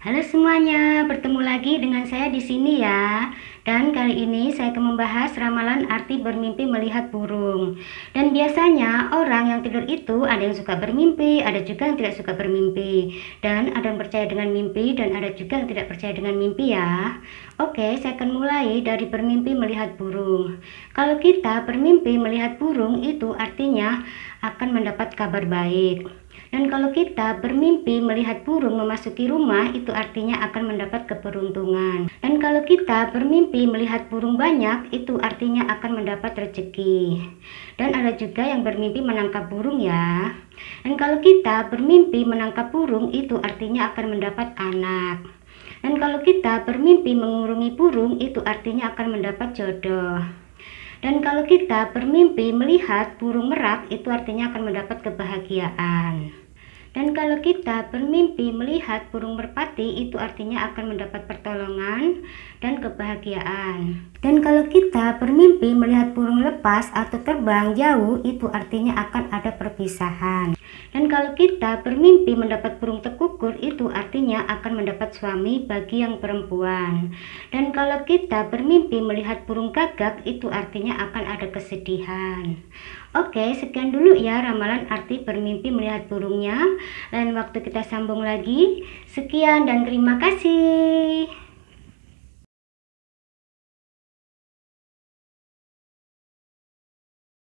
Halo semuanya, bertemu lagi dengan saya di sini ya. Dan kali ini saya akan membahas ramalan arti bermimpi melihat burung. Dan biasanya orang yang tidur itu ada yang suka bermimpi, ada juga yang tidak suka bermimpi. Dan ada yang percaya dengan mimpi dan ada juga yang tidak percaya dengan mimpi ya. Oke, saya akan mulai dari bermimpi melihat burung. Kalau kita bermimpi melihat burung itu artinya akan mendapat kabar baik. Dan kalau kita bermimpi melihat burung memasuki rumah, itu artinya akan mendapat keberuntungan. Dan kalau kita bermimpi melihat burung banyak, itu artinya akan mendapat rezeki. Dan ada juga yang bermimpi menangkap burung ya. Dan kalau kita bermimpi menangkap burung, itu artinya akan mendapat anak. Dan kalau kita bermimpi mengurungi burung, itu artinya akan mendapat jodoh. Dan kalau kita bermimpi melihat burung merak, itu artinya akan mendapat kebahagiaan. Dan kalau kita bermimpi melihat burung merpati, itu artinya akan mendapat pertolongan dan kebahagiaan. Dan kalau kita bermimpi melihat burung lepas atau terbang jauh, itu artinya akan ada perpisahan. Dan kalau kita bermimpi mendapat burung tekukur, itu artinya akan mendapat suami bagi yang perempuan. Dan kalau kita bermimpi melihat burung gagak, itu artinya akan ada kesedihan. Oke, sekian dulu ya ramalan arti bermimpi melihat burungnya. Lain waktu kita sambung lagi. Sekian dan terima kasih.